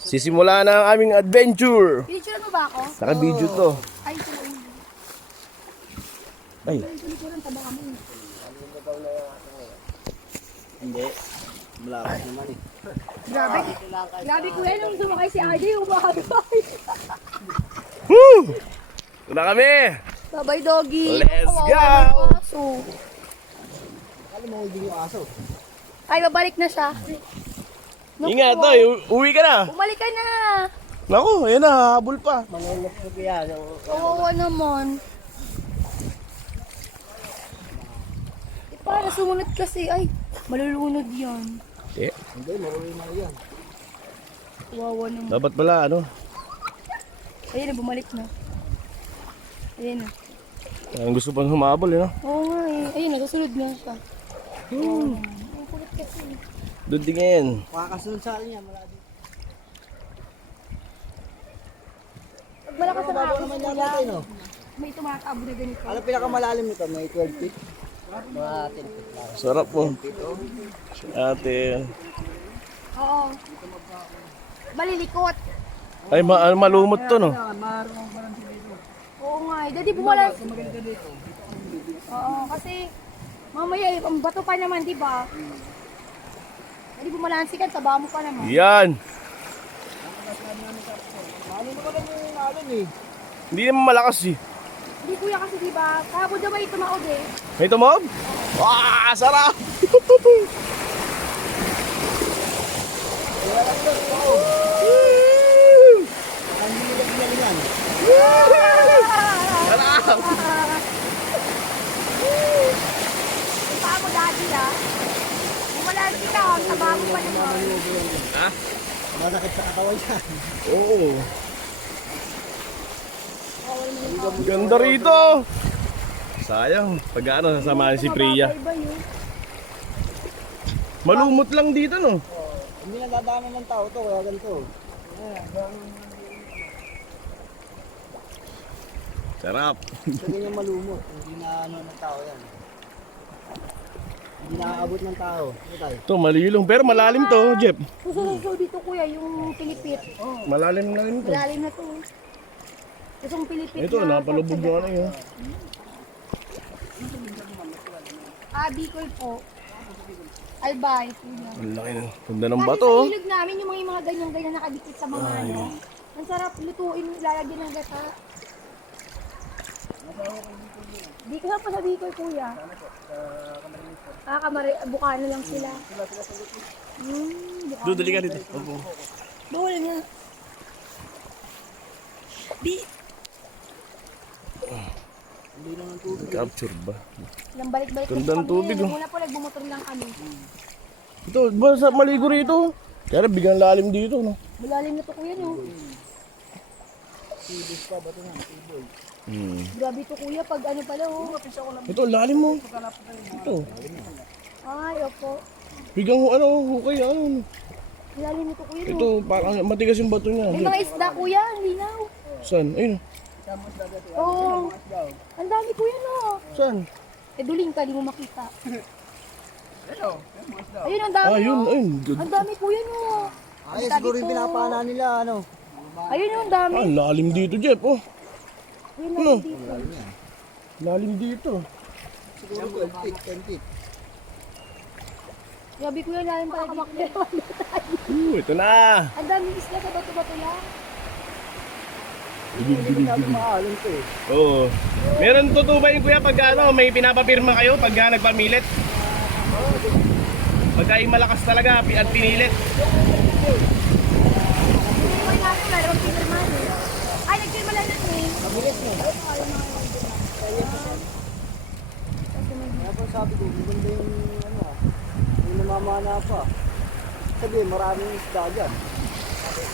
Sisimula na ang aming adventure. Picture mo ba ako? Naka-video to. Ay, ito na yun. Ay. Hindi. Malapit naman eh. Grabe. Grabe kuya, nung sumakay si RJ, umakagay. Woo! Ito na kami. Bye-bye, doggy. Let's go! Aso. Alam mo, hindi yung aso. Ay, babalik na siya. Naku, Ingat, wow. Toy. Uwi ka na. Bumalik ka na. Naku, ayan na. Habol pa. Mangunap ko kaya. Kawawa naman. Para sumunod kasi. Ay, malulunod yan. Eh, Hindi, marunong na yan. Kawawa naman. dapat pala, ano? Ayun na, bumalik na. Ayun na. Ang gusto pang humabol, eh, no? Oo nga eh. Ayun, nagkasunod na siya. Ang kulit kasi. Doon tingin. Makakasunod sa akin yan. Malapit. Pag malakas ang Bago ako, naman kuya, yata tayo, no? may tumatabo na ganito. Alam pinakamalalim nito, may 12 feet. Mga 10 feet lang. Sarap mo. Ate. Oo. Malilikot. Ay, malumot to, no? Oo nga eh. Dadi bumalas. Oo, kasi mamaya eh, ang bato pa naman, di ba? Dadi bumalansi ka, taba mo pa naman. Yan. Ano naman yung alon eh? Hindi naman malakas, eh. Hindi kuya kasi di ba? Kahapon daw may tumaod eh. May tumob? Wow, sarap! Sarap! Ang paa mo dati ah. Bumalansi ka, ang taba mo pa naman. Ha? Masakit sa katawan yan. Oo. Ganda rito! Sayang, pag ano, sasamahan si Priya. Iba yun. Malumot lang dito, no? Hindi na dadaanan ng tao to, wala ganito. Sarap. Sa ganyan malumot, hindi na ano ng tao yan. Hindi nakaabot ng tao. Ito tayo. Ito, malilong. Pero malalim to, Jeff. Susunod dito kuya, yung pilipit. Malalim na rin to. Malalim na to. Itong pilipit Ito, na. napalubog na ano yun. Bicol po. Albay. Kuya. Ang laki na. Ganda ng Kasi bato, sa oh. ilog namin, yung mga ganyan-ganyan nakadikit sa mga ano. Ang sarap lutuin, lalagyan ng gata. Di ko pa sa Bicol, kuya. Bukano lang sila. Bukano. Dudali ka dito. Opo. Bawal nga. Hindi na ng tubig. Capture ba? Nang balik-balik Ganda ng tubig, oh. Muna po nagbumotor lang kami. Ito, ba sa maligo rito? Kaya biglang lalim dito, no? Malalim na to kuya, no? Tubig pa, bato na, tubig. Grabe to kuya, pag ano pala, oh. Ito, lalim mo. Ito. Ay, opo. Biglang ano, hukay, ano. Malalim na to kuya, no? Ito, parang matigas yung bato niya. May mga isda kuya, ang linaw. Saan? Ayun. Oo. Ang dami kuya, no? Saan? Duling ka, di mo makita. Ayun, ang dami, Ayun, no? ayun. Ang dami kuya, no? Ay, siguro yung pinapana nila, ano. Ayun, ang dami. Ah, lalim dito, Jeff, oh. Ayun, ang dito. Lalim dito. Siguro 12 feet, 10 feet. Grabe kuya, lalim pala kamakita. Ito na. Ang dami isda sa bato-bato lang. Hindi natin maalon to eh. Oo. Meron tutubayin kuya pag ano, may pinapapirma kayo pag nagpamilit. Pagka yung malakas talaga at pinilit. Ay, natin, meron pinirma, eh. Ay, nagpirma lang natin. Mabilis na. Kaya po sabi ko, maganda yung ano ah. Yung namamana pa. Sabi, maraming isda dyan.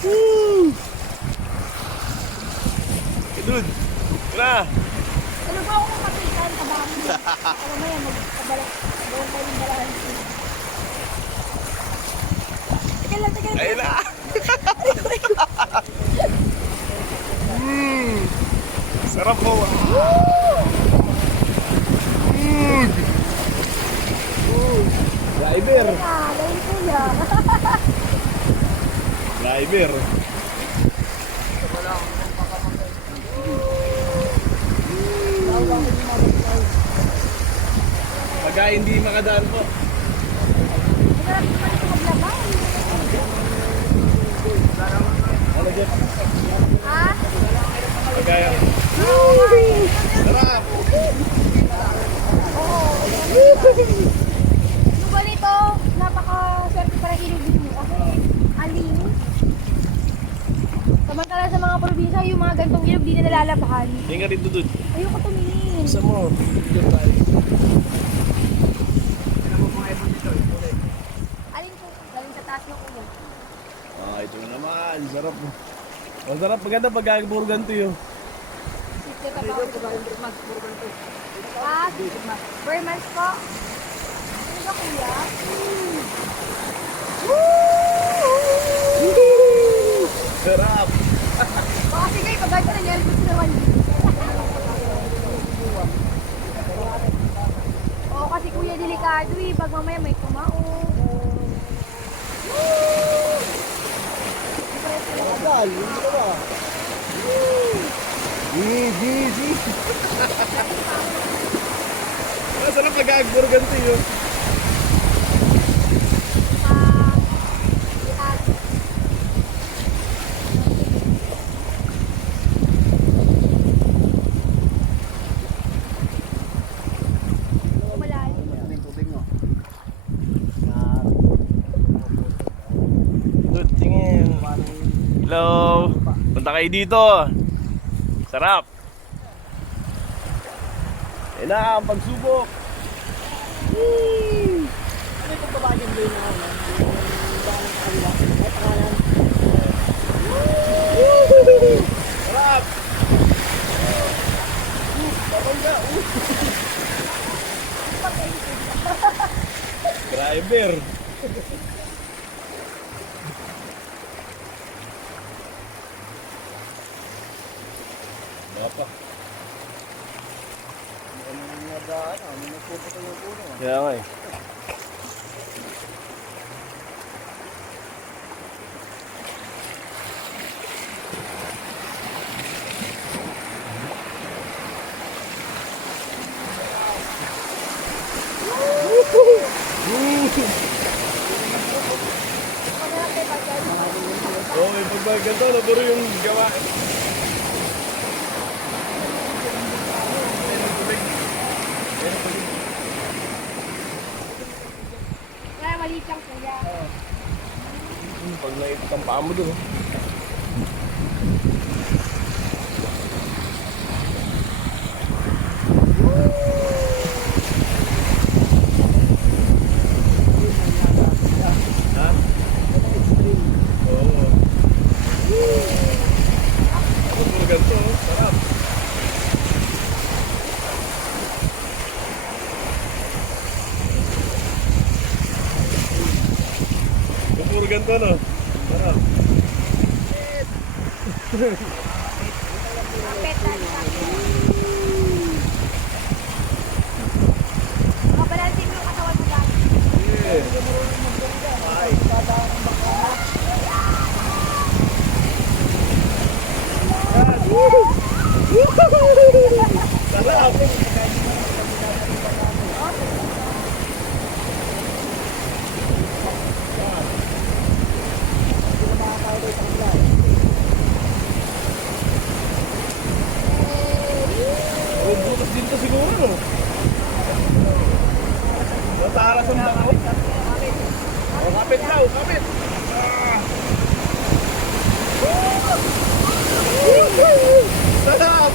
Woo! Dude, tara. Ano ba ako makasikan? Tabahan mo. Alam mo yan, magkabalak. Gawin tayo yung balahan. Teka lang. Ayun na. Sarap mo. Good. Grabe. Driver. Galing kuya. Driver. Pagka hindi makadaan po. Masarap naman ito maglabay. Ano dyan? Ha? Pagkaya. Sarap! Oo. Yung ganito, napaka-swerte para ilog din mo kasi alim. Samantala sa mga probinsya, yung mga gantong ilog di na nalalabahan. Hindi nga rin dudod. Ayoko tumingin. Isa mo. Dito tayo. Alin po? Galing sa taas ng ulo. Ah, ito na naman. Sarap. Masarap maganda pag puro ganito yun. Siste pa ba? Ah, Burmans po. Ano ba kuya? Sarap! Baka sige, pag na nangyari ko sila one day. Oo, kasi kuya, delikado eh. Pag mamaya may kumao. Agal, hindi ka ba? Easy! Masarap pag puro ganito yun. Good, tingin. Hello! Punta kayo dito. Sarap! Yan na ang pagsubok. Ano yung pagbabagan din ako? Sarap! Babangga! Driver! Apa? Ano yung nadaan? Ano yung nagpuputol ng puno? Kaya nga eh. Oo, may pagbaganto na puro yung gawain. Kaya maliit lang kuya. Pag naipit ang paa mo dun. Ha? Oo. Ako puro ganito, sarap. Puro ganito, no? Sarap. Kapit na kabalansin mo yung katawan mo lang. Yeah. Ay. Sarap. Butas din to siguro, no? Nataras ang bako. Oh, kapit daw, kapit. Sarap!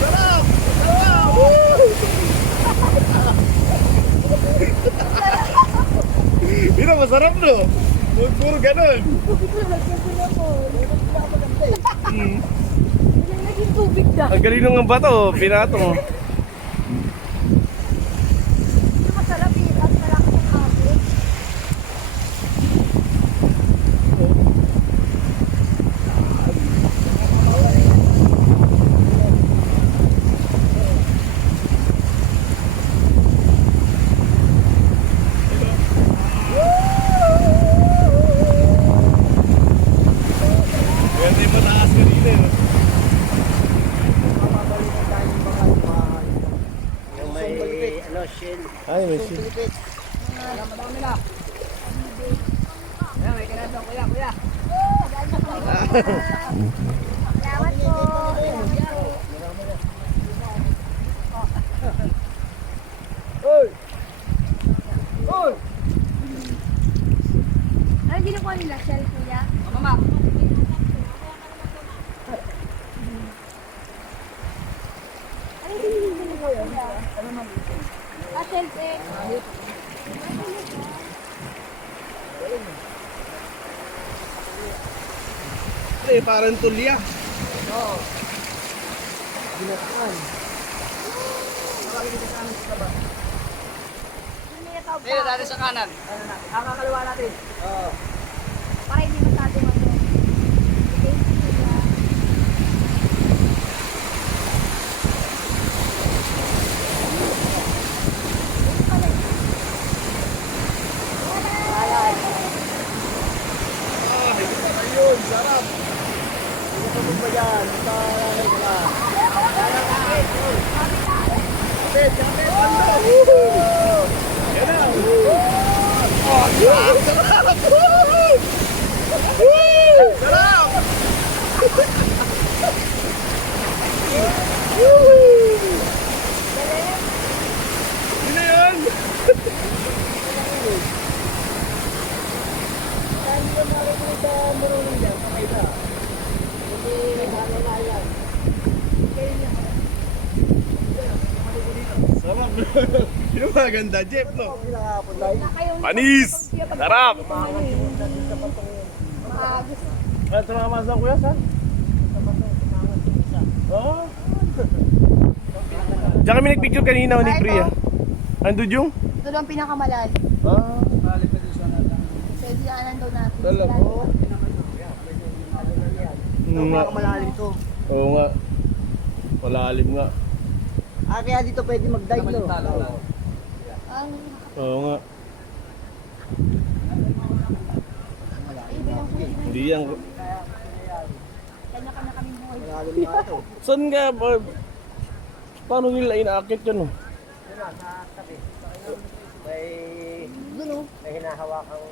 Sarap! Hindi masarap, no? Puro ganun. Naging tubig na. Ang galing ng bato, pinato mo. Masarap eh. At malaki ng kapit. ano, shell. Ay, may shit. Pilipit. Madami na. Ayan, may kinasang kuya. Salamat po. Hoy! Hoy! Ano ginukuha nila? Shell, kuya? Mama! Ano ginukuha nila, kuya? Shell, eh. Pre, parang tulya. Oo. Ginataan. Makakita sa kanan sa baba. Hindi, dati sa kanan. Kakakalawa natin. Oo. para hindi masyado ano. Okay, kuya. Ayun, sarap. Hindi ko ba yan? Sa lalay ko na. Kapit, kapit, banda. Yan na. Oh, sarap! Sarap! Woo! Sarap! Yun na yun! Hindi ko makikita marunong dyan. Pakita. Hindi naglalalayan. Sarap! Yung maganda, Jeff, no? Pinakapon tayo. Panis! Sarap! Maagos. Ano ito mga masang kuya, saan? Oo. Diyan kami nagpicture kanina ni Priya. Andun yung? Ito lang pinakamalas. Ah, Pwede daanan daw natin. talaga. Nga. Malalim to. Oo nga. Malalim nga. Ah, kaya dito pwede mag-dive, no? Ang Oo nga. iba lang po. Hindi yan. Kanya-kanya kaming buhay. Malalim nga ito. Saan nga? Paano nila inaakit yan? Oh? Yun na, sa tabi. May... Doon oh. May hinahawakang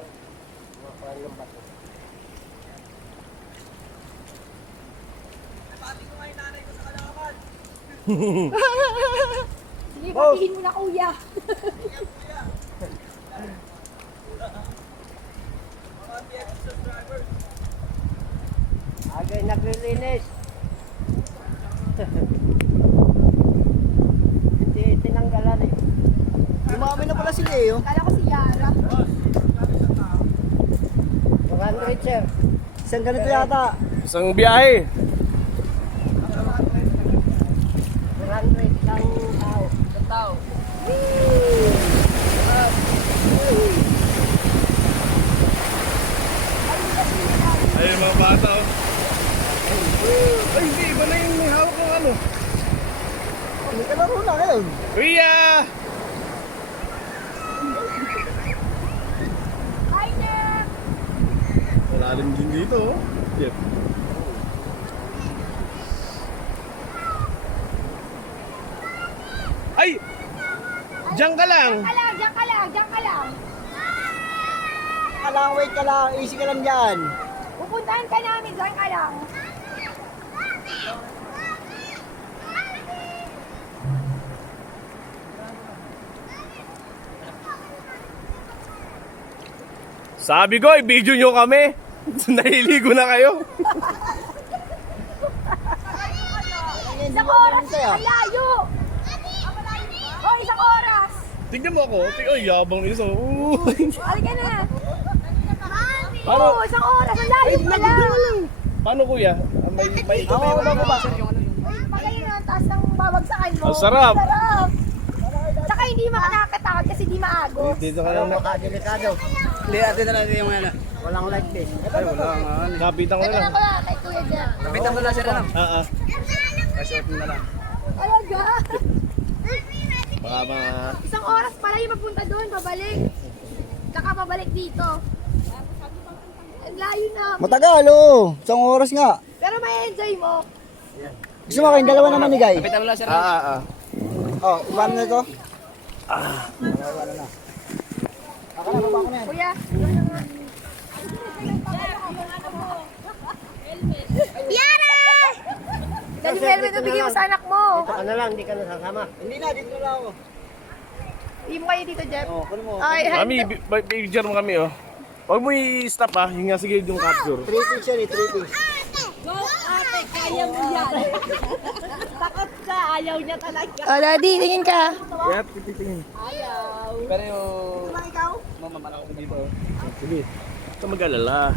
mga parang bato. Sige, batiin mo na kuya. Agay naglilinis. Hindi tinanggalan eh. Umami na pala sila eh. Kala ko si Yara. 100 sir. Isang ganito yata. Isang biyahe. 100 isang tao. Isang tao. Ayun mga bata. Oh. Ay, hindi. Iba na yung may hawak ng ano. May kalaro na ngayon. Priya! Hi, Nek! Malalim din dito. Oh. Jeff. Ay! Diyan ka lang! Diyan ka lang, diyan ka lang, diyan ka lang. Wait ka lang. Easy ka lang dyan. Pupuntahan ka namin, diyan ka lang. Sabi ko, i-video nyo kami. Nahiligo na kayo. Isang oras, ang layo. Oh, isang oras. Tignan mo ako. Ay, yabang nito. Halika na. Paano? Oh, isang oras, ang layo pala. Paano kuya? May Ako ba ba? Magaling na, ang taas ng babagsakan mo. Ang sarap. Sarap. Tsaka hindi makakatakot kasi di maagos. Dito ka lang. Makadelikado. Lihatin na natin yung ano. Walang light eh. Ay, wala nga. Kapitan ko na Ito lang. na ko na, kay Kuya Jack. Kapitan ko lang siya na lang. Ah. Kasuot mo na lang. Talaga? Baka mga... Isang oras pala yung magpunta doon, pabalik. Tsaka pabalik dito. Ang layo na. Matagal oh. Isang oras nga. Pero may enjoy mo. Gusto mo kayong dalawa naman ni Guy? Ah. Oh, iwan na ito. Wala na. Ako na, baba ko na yan. Kuya. Yara! Dali yung helmet na bigyan mo sa anak mo. Dito ka na lang, hindi ka nasasama. Hindi na, dito na ako. Hindi mo kayo dito, Jeff. Oo, kunin mo. Ay, Mami, picture mo kami oh. Huwag mo i-stop ah, yung nga sige yung capture. 3 piece yan eh, 3 piece. Go, ate, kaya mo yan. Takot ka, ayaw niya talaga. Oh, Daddy, tingin ka. Yep, titingin. Ayaw. Pero yung... Mamamalak ko dito. Sige. Ito mag-alala.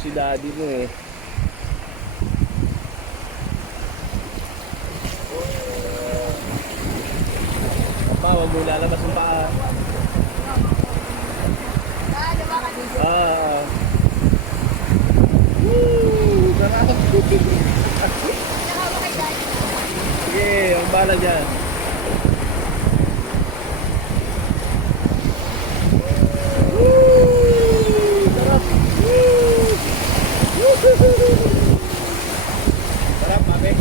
Si daddy mo eh. Pa, huwag mo lalabas yung paa. Ah. Woo! Sarap! Sige, ang bala dyan. Sarap, mami.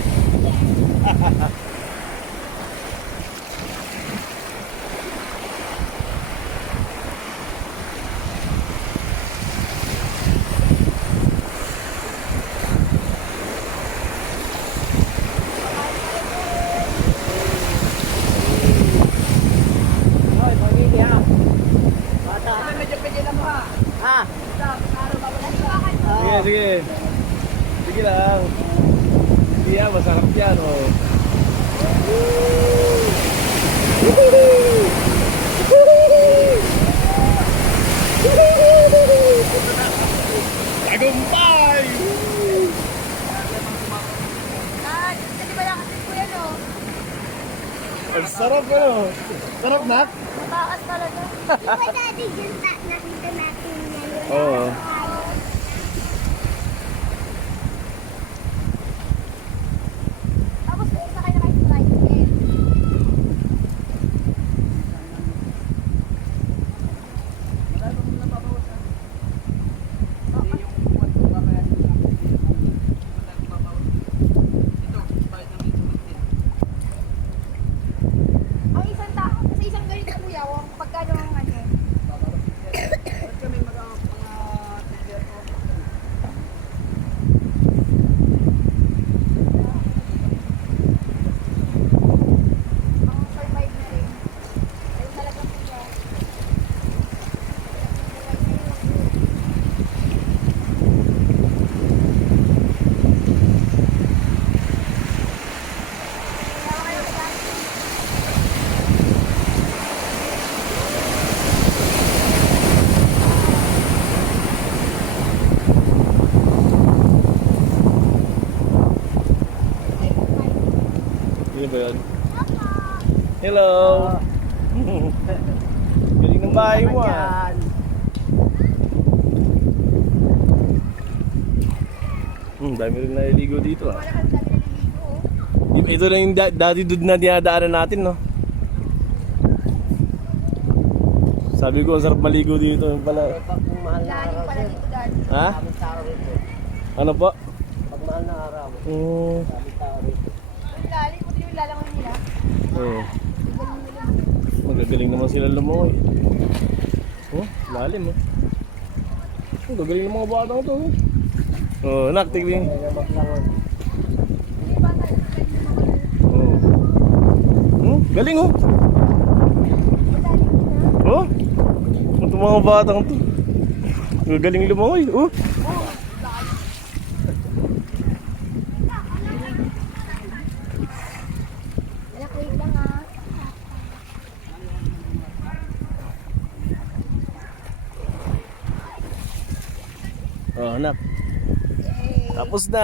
Hoy, pamili ha. Bata. Medyo pwede na mo ha. Ha? Sige, sige. Sige lang. Sige yan, masarap yan oh. Tagumpay! Ah, dali ba lang kasi kuya, no? Ang sarap ano? Sarap na? Mataas talaga. Oo. Tapos may isa kayo na kayo tricycle. Ang isang tao, kasi isang ganito kuya, pagkano ang ano? Ang survive na rin. Ayun talaga kuya. Sino ba yun? Hello! Galing ng bahay mo ah. Dami rin naliligo dito ah. Wala kang dami na niligo, oh. Ito na yung dati doon na dinadaanan natin no. Sabi ko ang sarap maligo dito yung pala. Pag mahal na Lalim araw pala sir. dito, Daddy. Ha? Daming tao rito. Ano po? Pag mahal na araw, Mm. daming tao rito. Ang lalim, mo din yung lalangoy nila. Oh. Ang galing nila. Magagaling naman sila lumangoy. Oh, lalim oh. Oh, gagaling ng mga batang to. Oh, nak, tigling. Kaya maglangon. Hindi ba tayo galing na mga Oh. Galing oh. madaling na? Oh. Ito mga batang to. Gagaling lumangoy. Oh. Anak, wait lang ha. Oh, anak. Yay. Tapos na.